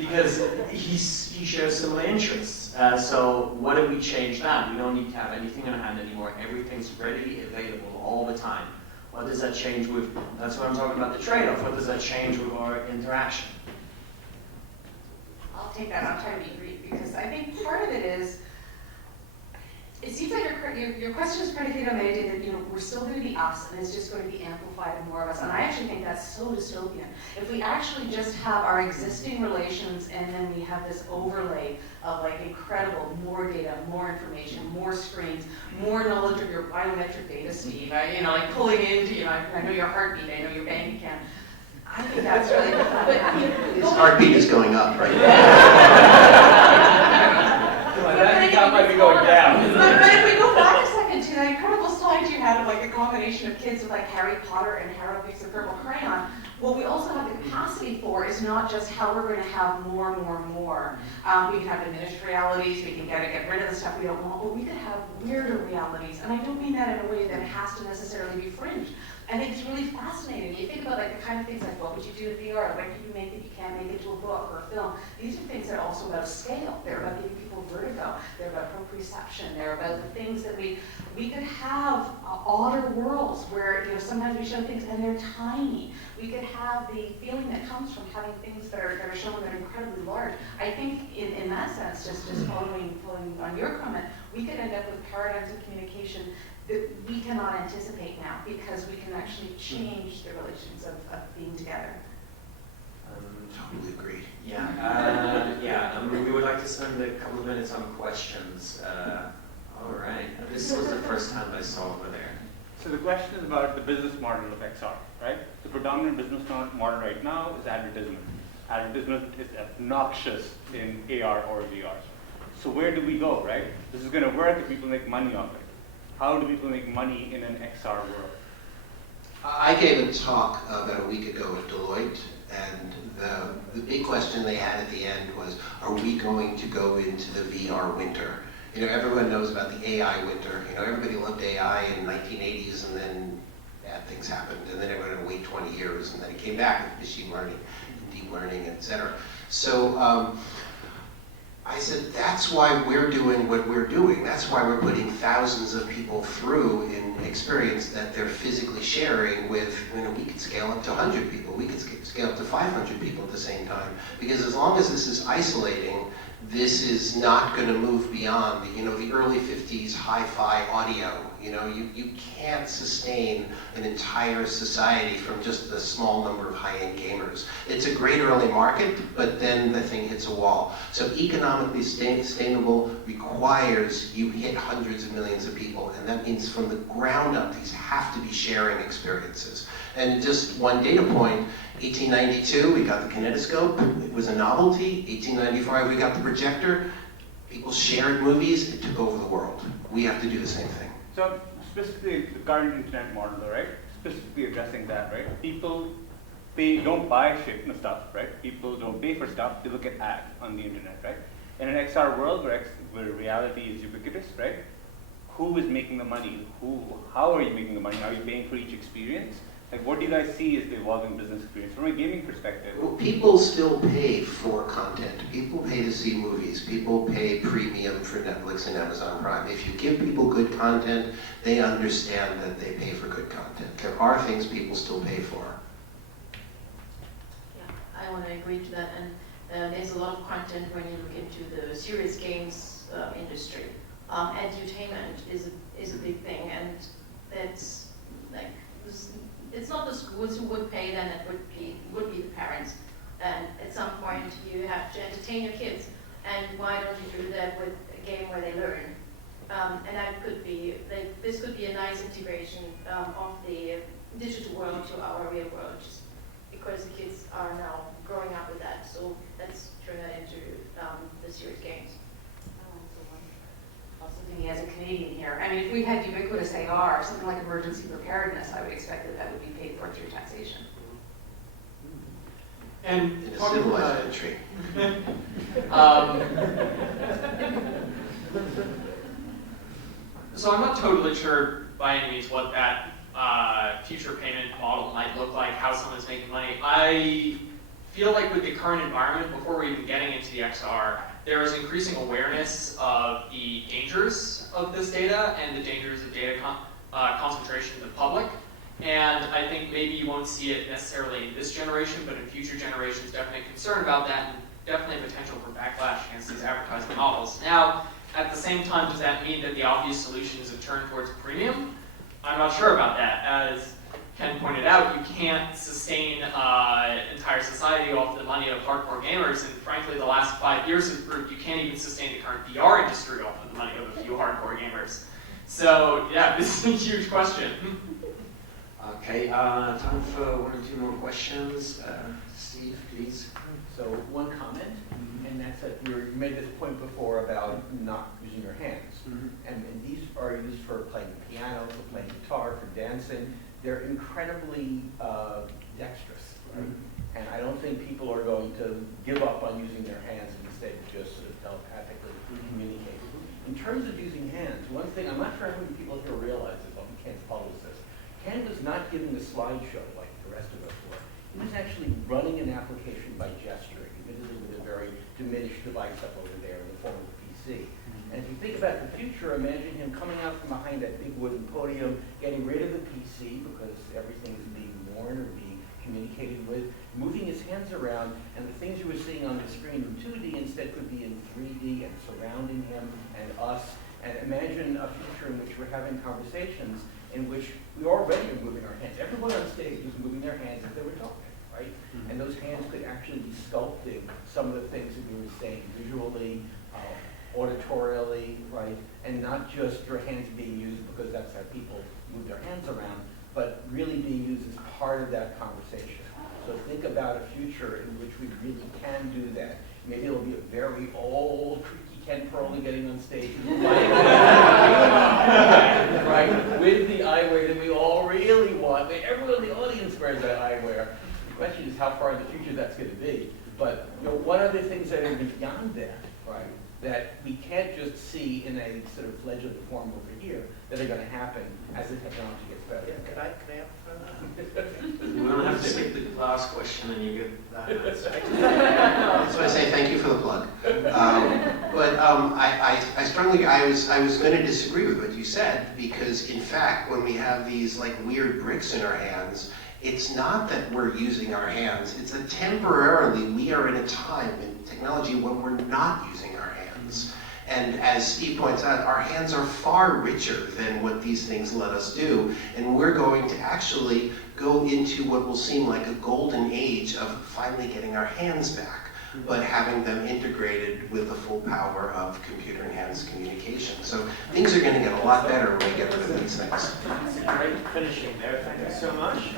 Because he shares similar interests. So what if we change that? We don't need to have anything in hand anymore. Everything's readily available all the time. What does that change with, that's what I'm talking about, the trade-off. What does that change with our interaction? I'll take that. I'm trying to be brief because I think part of it is, it seems like your question is predicated on the idea that we're still going to be us and it's just going to be amplified and more of us. And I actually think that's so dystopian. If we actually just have our existing relations and then we have this overlay of like incredible, more data, more information, more screens, more knowledge of your biometric data, Steve, like pulling into, I know your heartbeat, I know your bank account. I think that's really, but His heartbeat is going up right now. That might be going down. But if we go back a second to that incredible slide you had of like a combination of kids with like Harry Potter and Harold picks a purple crayon, what we also have the capacity for is not just how we're going to have more. We can have diminished realities, we can get rid of the stuff we don't want, but we could have weirder realities. And I don't mean that in a way that has to necessarily be fringe. I think it's really fascinating. You think about like the kind of things like what would you do with VR? When can you make it? You can't make it to a book or a film. These are things that are also about scale. They're about giving people vertigo. They're about proprioception. They're about the things that we could have odder worlds where sometimes we show things and they're tiny. We could have the feeling that comes from having things that are shown that are incredibly large. I think in that sense, just following on your comment, we could end up with paradigms of communication that we cannot anticipate now because we can actually change the relations of being together. Totally agreed. We would like to spend a couple of minutes on questions. All right, this was the first hand I saw over there. So the question is about the business model of XR, right? The predominant business model right now is advertisement. Advertisement is obnoxious in AR or VR. So where do we go, right? This is going to work if people make money off it. How do people make money in an XR world? I gave a talk about a week ago at Deloitte, and the big question they had at the end was, are we going to go into the VR winter? Everyone knows about the AI winter. Everybody loved AI in the 1980s, and then bad things happened, and then everyone had to wait 20 years, and then it came back with machine learning, and deep learning, et cetera. So I said, that's why we're doing what we're doing. That's why we're putting thousands of people through an experience that they're physically sharing with, we could scale up to 100 people. We could scale up to 500 people at the same time. Because as long as this is isolating, this is not going to move beyond the early 50s hi-fi audio. You can't sustain an entire society from just a small number of high-end gamers. It's a great early market, but then the thing hits a wall. So economically sustainable requires you hit hundreds of millions of people, and that means from the ground up, these have to be sharing experiences. And just one data point, 1892, we got the kinetoscope. It was a novelty. 1895, we got the projector. People shared movies. It took over the world. We have to do the same thing. So specifically the current internet model, right? Specifically addressing that, right? People don't buy stuff, right? People don't pay for stuff. They look at ads on the internet, right? In an XR world where reality is ubiquitous, right? Who is making the money? How are you making the money? Are you paying for each experience? Like, what do you guys see as the evolving business experience from a gaming perspective? Well, people still pay for content. People pay to see movies. People pay premium for Netflix and Amazon Prime. If you give people good content, they understand that they pay for good content. There are things people still pay for. Yeah, I want to agree to that. And there's a lot of content when you look into the serious games industry. Edutainment is a big thing, and it's like it's not the schools who would pay, then it would be the parents. And at some point you have to entertain your kids, and why don't you do that with a game where they learn? And that could be this could be a nice integration of the digital world to our real world, just because the kids are now growing up with that. So let's turn that into the serious games. Also thinking as a Canadian here, I mean, if we had ubiquitous AR, something like emergency preparedness, I would expect that would be paid for through taxation. And In a talking civilized about, country. so I'm not totally sure by any means what that future payment model might look like, how someone's making money. I feel like with the current environment, before we're even getting into the XR, there is increasing awareness of the dangers of this data and the dangers of data concentration in the public. And I think maybe you won't see it necessarily in this generation, but in future generations, definitely concern about that, and definitely potential for backlash against these advertising models. Now, at the same time, does that mean that the obvious solution is a turn towards premium? I'm not sure about that. As Ken pointed out, you can't sustain entire society off the money of hardcore gamers, and frankly, the last 5 years have proved you can't even sustain the current VR industry off of the money of a few hardcore gamers. So, yeah, this is a huge question. Okay, time for 1 or 2 more questions. Steve, please. So one comment, and that's that you made this point before about not using your hands. And these are used for playing piano, for playing guitar, for dancing. They're incredibly dexterous. Right? And I don't think people are going to give up on using their hands and instead just sort of telepathically communicate. In terms of using hands, one thing, I'm not sure how many people here realize this, often Ken's published this. Ken was not giving a slideshow like the rest of us were. He was actually running an application by gesturing, admittedly with a very diminished device up over there in the form of a PC. And if you think about the future, imagine him coming out from behind that big wooden podium, getting rid of the PC because everything is being worn or being communicated with, moving his hands around, and the things you were seeing on the screen in 2D instead could be in 3D and surrounding him and us. And imagine a future in which we're having conversations in which we already are moving our hands. Everyone on stage was moving their hands as they were talking, right? And those hands could actually be sculpting some of the things that we were saying visually, auditorially, right? And not just your hands being used because that's how people move their hands around, but really being used as part of that conversation. So think about a future in which we really can do that. Maybe it'll be a very old, creaky Ken Perlin getting on stage, right? With the eyewear that we all really want. Everyone in the audience wears that eyewear. The question is how far in the future that's going to be. But what are the things that are beyond that, right? That we can't just see in a sort of fledgling form over here that are going to happen as the technology gets better. Yeah, could I have We're going to have to skip the last question and you get that answer. That's why I say thank you for the plug. I strongly, I was going to disagree with what you said, because in fact, when we have these like weird bricks in our hands, it's not that we're using our hands, it's that temporarily we are in a time in technology when we're not using our hands. And as Steve points out, our hands are far richer than what these things let us do. And we're going to actually go into what will seem like a golden age of finally getting our hands back, but having them integrated with the full power of computer-enhanced communication. So things are going to get a lot better when we get rid of these things. Great finishing there. Thank you so much.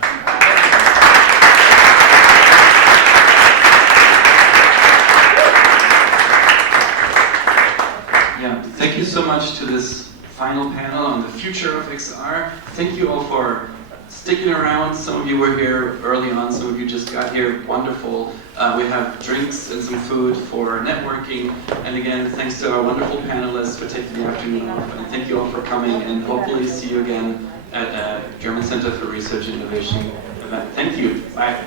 Yeah, thank you so much to this final panel on the future of XR. Thank you all for sticking around. Some of you were here early on, some of you just got here. Wonderful. We have drinks and some food for networking. And again, thanks to our wonderful panelists for taking the afternoon off. And thank you all for coming, and hopefully see you again at German Center for Research and Innovation event. Thank you. Bye.